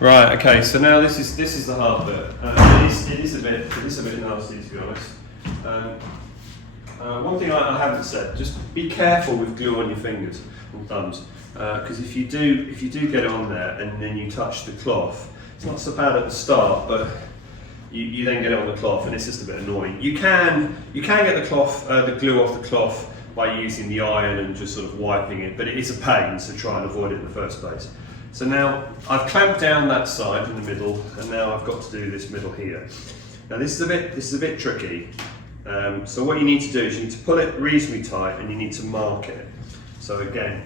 Right. Okay. So now this is the hard bit. It is a bit nasty, to be honest. One thing I haven't said: just be careful with glue on your fingers and thumbs, because if you do get it on there and then you touch the cloth, it's not so bad at the start, but you then get it on the cloth and it's just a bit annoying. You can get the glue off the cloth by using the iron and just sort of wiping it, but it is a pain, so try and avoid it in the first place. So now I've clamped down that side in the middle, and now I've got to do this middle here. Now this is a bit tricky. So what you need to do is you need to pull it reasonably tight and you need to mark it. So again,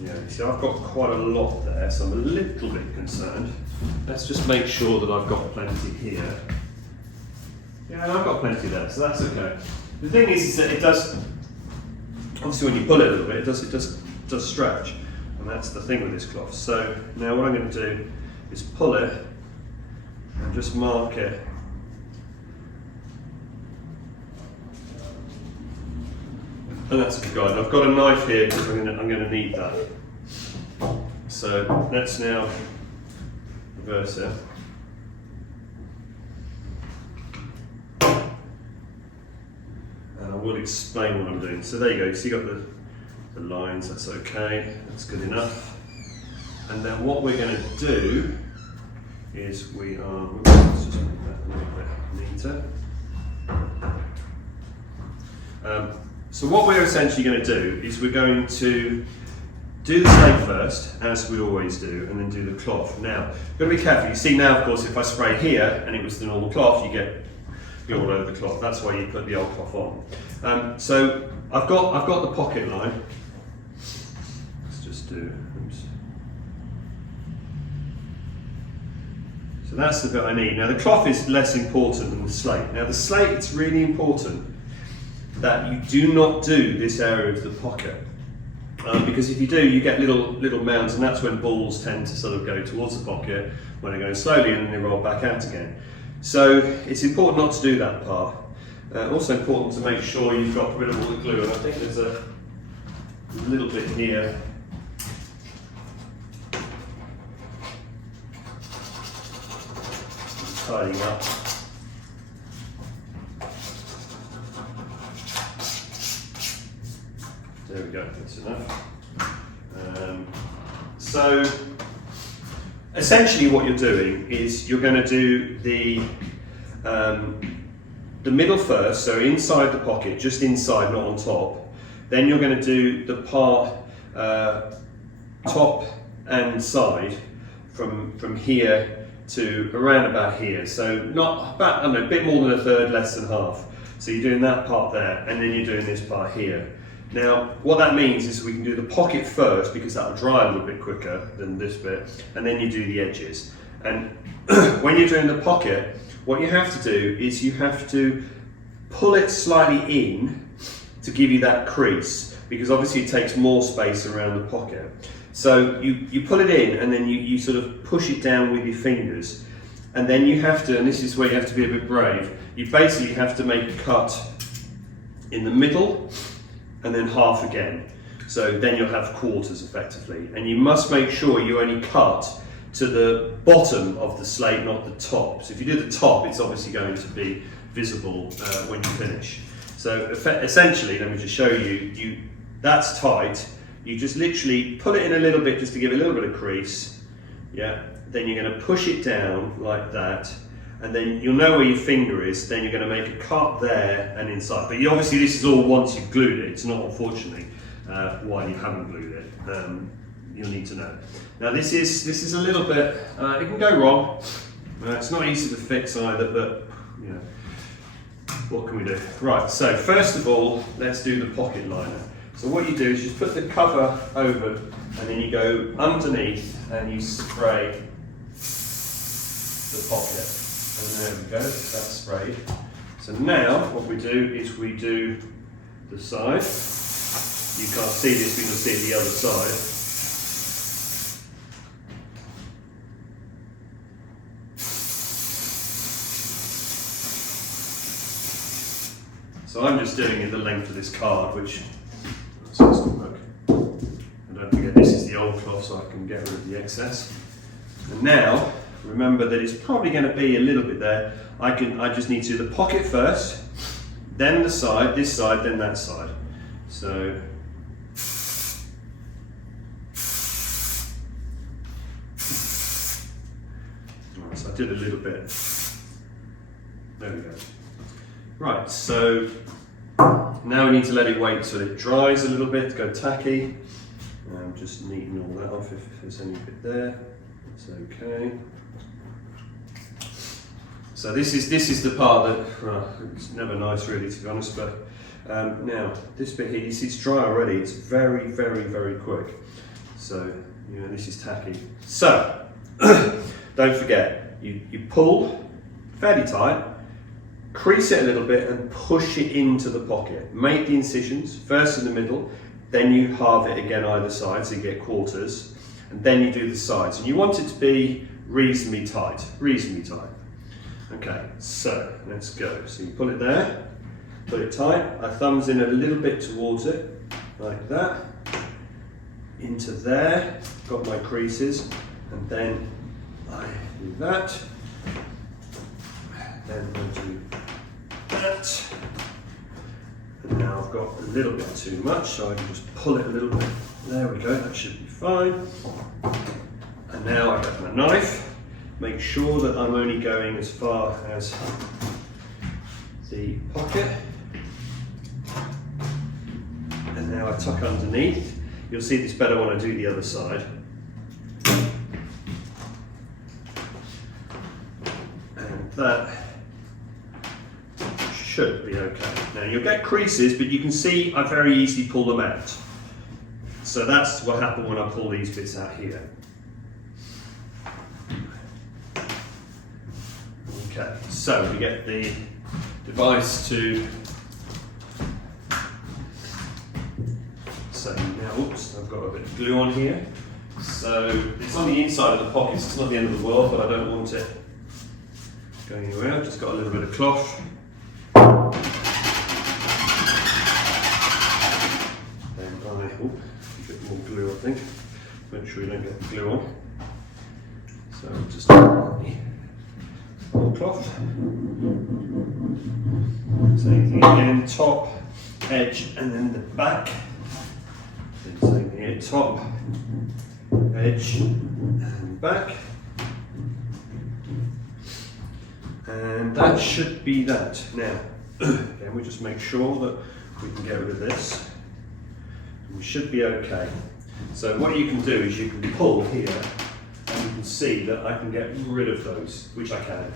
you see I've got quite a lot there, so I'm a little bit concerned. Let's just make sure that I've got plenty here. Yeah, I've got plenty there, so that's okay. The thing is that it does, obviously when you pull it a little bit, it does stretch. And that's the thing with this cloth. So now what I'm going to do is pull it and just mark it. And that's a good guide. I've got a knife here because I'm going to need that. So let's now reverse it. And I will explain what I'm doing. So there you go. So you got the lines. That's okay. That's good enough. And then what we're going to do is let's just make that a little bit neater. So what we're essentially going to do is we're going to do the slate first, as we always do, and then do the cloth. Now, you've got to be careful. You see now, of course, if I spray here and it was the normal cloth, you get glue all over the cloth. That's why you put the old cloth on. So I've got the pocket line. Let's just do. Oops. So that's the bit I need. Now the cloth is less important than the slate. Now the slate, it's really important that you do not do this area of the pocket, because if you do, you get little mounds, and that's when balls tend to sort of go towards the pocket when they're going slowly, and then they roll back out again. So it's important not to do that part. Also important to make sure you've got rid of all the glue, and I think there's a little bit here. Tidying up. There we go, that's enough. So essentially what you're doing is you're going to do the middle first, so inside the pocket, just inside, not on top. Then you're going to do the part top and side from here to around about here. So not about, I don't know, a bit more than a third, less than half. So you're doing that part there, and then you're doing this part here. Now, what that means is we can do the pocket first, because that'll dry a little bit quicker than this bit, and then you do the edges. And when you're doing the pocket, what you have to do is you have to pull it slightly in to give you that crease, because obviously it takes more space around the pocket. So you pull it in, and then you sort of push it down with your fingers. And then you have to, and this is where you have to be a bit brave, you basically have to make a cut in the middle, and then half again. So then you'll have quarters effectively. And you must make sure you only cut to the bottom of the slate, not the top. So if you do the top, it's obviously going to be visible when you finish. So essentially, let me just show you, that's tight. You just literally pull it in a little bit just to give it a little bit of crease. Yeah. Then you're going to push it down like that. And then you'll know where your finger is, then you're going to make a cut there and inside. But obviously this is all once you've glued it, it's not, unfortunately, while you haven't glued it. You'll need to know. Now this is a little bit, it can go wrong. It's not easy to fix either, but you know, what can we do? Right, so first of all, let's do the pocket liner. So what you do is just put the cover over, and then you go underneath and you spray the pocket. And there we go, that's sprayed. So now what we do is we do the side. You can't see this, but you can see the other side. So I'm just doing it the length of this card, which seems to work. And don't forget, this is the old old cloth so I can get rid of the excess. And now, remember that it's probably going to be a little bit there. I just need to do the pocket first, then the side, this side, then that side. So, I did a little bit. There we go. Right, so now we need to let it wait so it dries a little bit, go tacky. I'm just neatening all that off if there's any bit there. It's okay. So this is the part that, well, it's never nice really to be honest, but now this bit here, you see it's dry already, it's very, very, very quick. So, you know, this is tacky. So, don't forget, you pull fairly tight, crease it a little bit and push it into the pocket. Make the incisions, first in the middle, then you halve it again either side so you get quarters, and then you do the sides. And you want it to be reasonably tight, Okay, so let's go. So you pull it there, put it tight, our thumb's in a little bit towards it, like that, into there, got my creases, and then I do that, then I do that, and now I've got a little bit too much, so I can just pull it a little bit. There we go, that should be fine. And now I've got my knife. Make sure that I'm only going as far as the pocket. And now I tuck underneath. You'll see this better when I do the other side. And that should be okay. Now you'll get creases, but you can see I very easily pull them out. So that's what happened when I pull these bits out here. Okay, so we get the device to, so now, oops, I've got a bit of glue on here. So it's on the inside of the pockets, it's not the end of the world, but I don't want it going anywhere. I've just got a little bit of cloth. Then a bit more glue I think, make sure you don't get the glue on. So just cloth. Same thing again, top, edge, and then the back. Same thing here, top, edge, and back. And that should be that. Now, again, we just make sure that we can get rid of this. We should be okay. So what you can do is you can pull here, and you can see that I can get rid of those, which I can.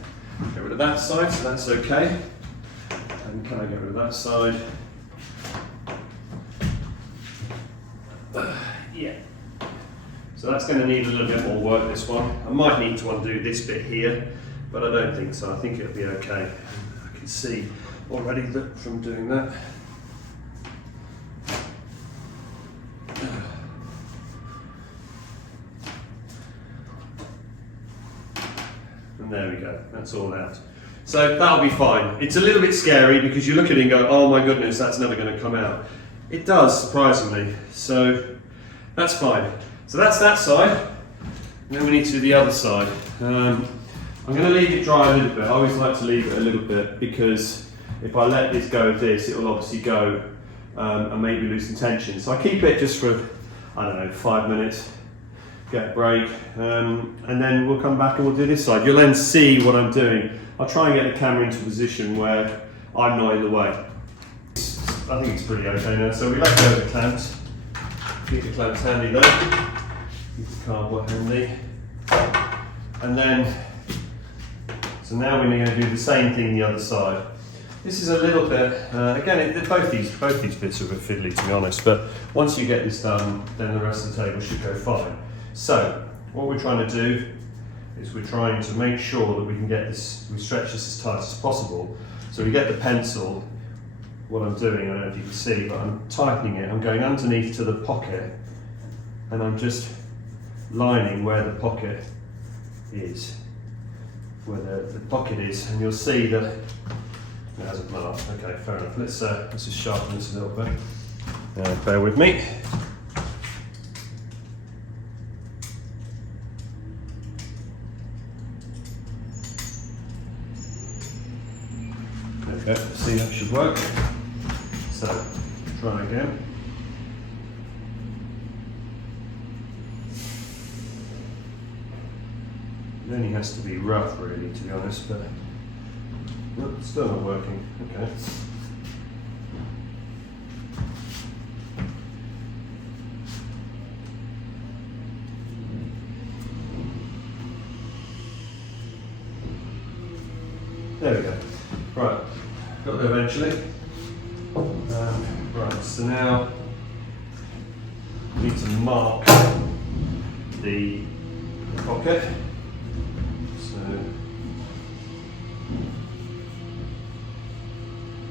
Get rid of that side, so that's okay. And can I get rid of that side? Yeah. So that's going to need a little bit more work, this one. I might need to undo this bit here, but I don't think so. I think it'll be okay. I can see already that from doing that. There we go, that's all out. So that'll be fine. It's a little bit scary because you look at it and go, oh my goodness, that's never going to come out. It does, surprisingly. So that's fine. So that's that side. And then we need to do the other side. I'm going to leave it dry a little bit. I always like to leave it a little bit because if I let this go of this, it will obviously go and maybe lose some tension. So I keep it just for, I don't know, 5 minutes. Get a break, and then we'll come back and we'll do this side. You'll then see what I'm doing. I'll try and get the camera into a position where I'm not in the way. I think it's pretty okay now. So we let go of the clamps. Keep the clamps handy though. Keep the cardboard handy. And then, so now we're going to do the same thing the other side. This is a little bit, again, both these bits are a bit fiddly to be honest, but once you get this done, then the rest of the table should go fine. So, what we're trying to do is we're trying to make sure that we can get this, we stretch this as tight as possible. So we get the pencil, what I'm doing, I don't know if you can see, but I'm tightening it, I'm going underneath to the pocket, and I'm just lining where the pocket is, where the pocket is, and you'll see that it hasn't blown up. Okay, fair enough. Let's just sharpen this a little bit. Bear with me. Okay, see, that should work. So, try again. It only has to be rough, really, to be honest, but no, it's still not working. Okay. There we go. Right, got there eventually. Right, so now we need to mark the pocket. So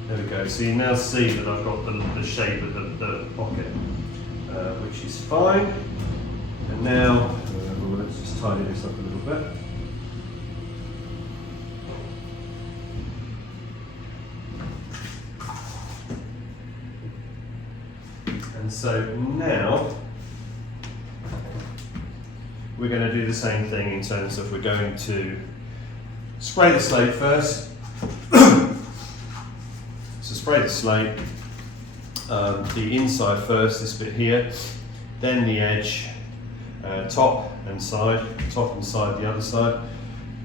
there we go. So you now see that I've got the shape of the pocket, which is fine. And now let's just tidy this up a little bit. And so now we're going to do the same thing in terms of we're going to spray the slate first. So spray the slate, the inside first, this bit here, then the edge, top and side the other side.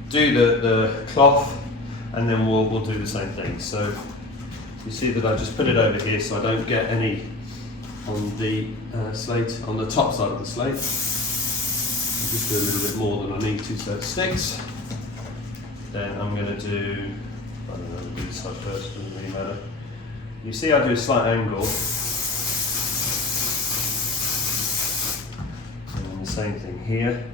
Do the cloth, and then we'll do the same thing. So you see that I just put it over here so I don't get any on the slate, on the top side of the slate. I'll just do a little bit more than I need to so it sticks. Then I'm going to do, I don't know, I'll do this side first, doesn't really matter. You see I do a slight angle. And then the same thing here.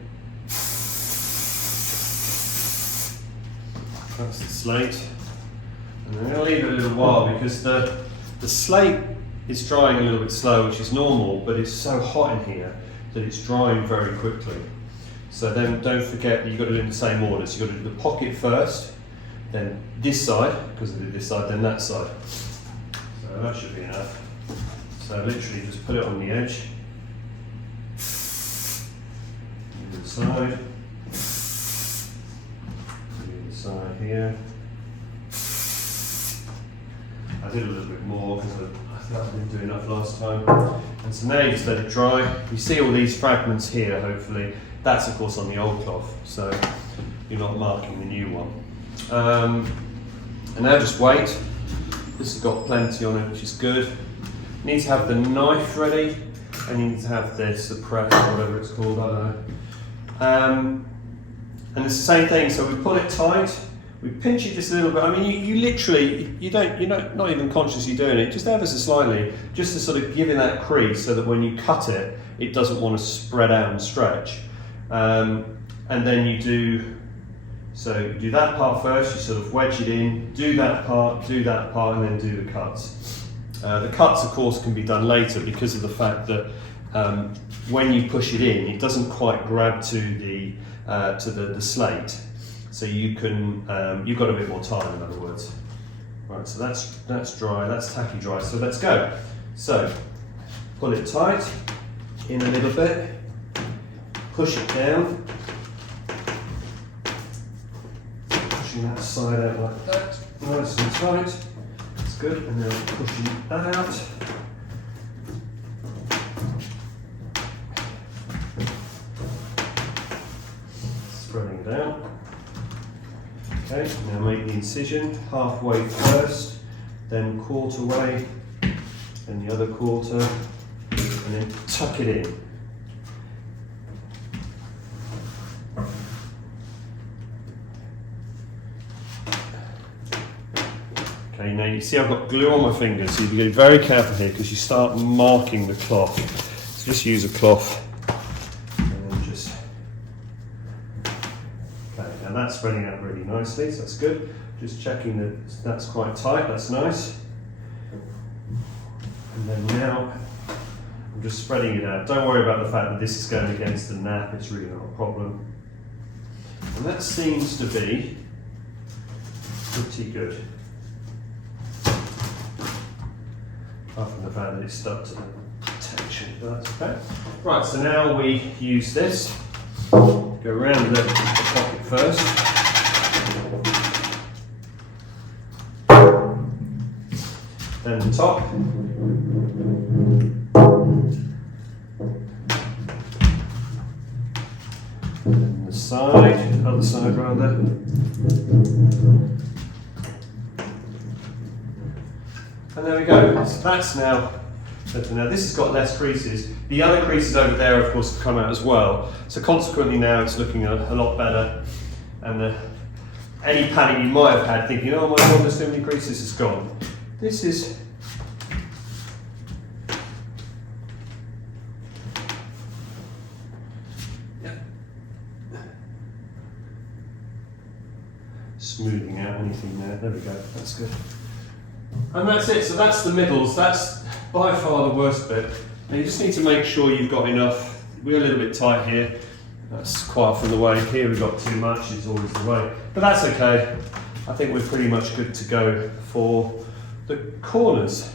That's the slate. And I'm going to leave it a little while because the slate is drying a little bit slow, which is normal, but it's so hot in here that it's drying very quickly. So then don't forget that you've got to do it in the same order. So you've got to do the pocket first, then this side, because I did this side, then that side. So that should be enough. So literally just put it on the edge. Do the side. Do the side here. I did a little bit more because I didn't do enough last time. And so now you just let it dry. You see all these fragments here, hopefully. That's of course on the old cloth, so you're not marking the new one. And now just wait. This has got plenty on it, which is good. You need to have the knife ready, and you need to have the suppress, or whatever it's called, I don't know. And it's the same thing, so we pull it tight. We pinch it just a little bit. I mean, you literally, you're not even consciously doing it, just ever so slightly, just to sort of give it that crease so that when you cut it, it doesn't want to spread out and stretch. And then you do that part first, you sort of wedge it in, do that part, and then do the cuts. The cuts, of course, can be done later because of the fact that when you push it in, it doesn't quite grab to the slate. So you can, you've got a bit more time, in other words. Right, so that's dry, that's tacky dry, so let's go. So, pull it tight, in a little bit, push it down, pushing that side out like that, nice and tight, that's good, and then pushing that out. Spreading it out. Okay, now make the incision halfway first, then quarter way, and the other quarter, and then tuck it in. Okay, now you see I've got glue on my fingers, so you have to be very careful here because you start marking the cloth. So just use a cloth. And that's spreading out really nicely, so that's good. Just checking that that's quite tight, that's nice. And then now, I'm just spreading it out. Don't worry about the fact that this is going against the nap, it's really not a problem. And that seems to be pretty good. Apart from the fact that it's stuck to the protection, but that's okay. Right, so now we use this. Go around the pocket first. Then the top. And the side, other side rather. And there we go. So that's now better. Now this has got less creases. The other creases over there, of course, have come out as well. So consequently now it's looking a lot better. And any panic you might have had thinking, oh my god, there's too many creases, is gone. This is smoothing out anything there. There we go, that's good. And that's it, so that's the middles. That's by far the worst bit. And you just need to make sure you've got enough. We're a little bit tight here. That's quite often the way. Here we've got too much, it's always the way. But that's okay. I think we're pretty much good to go for the corners.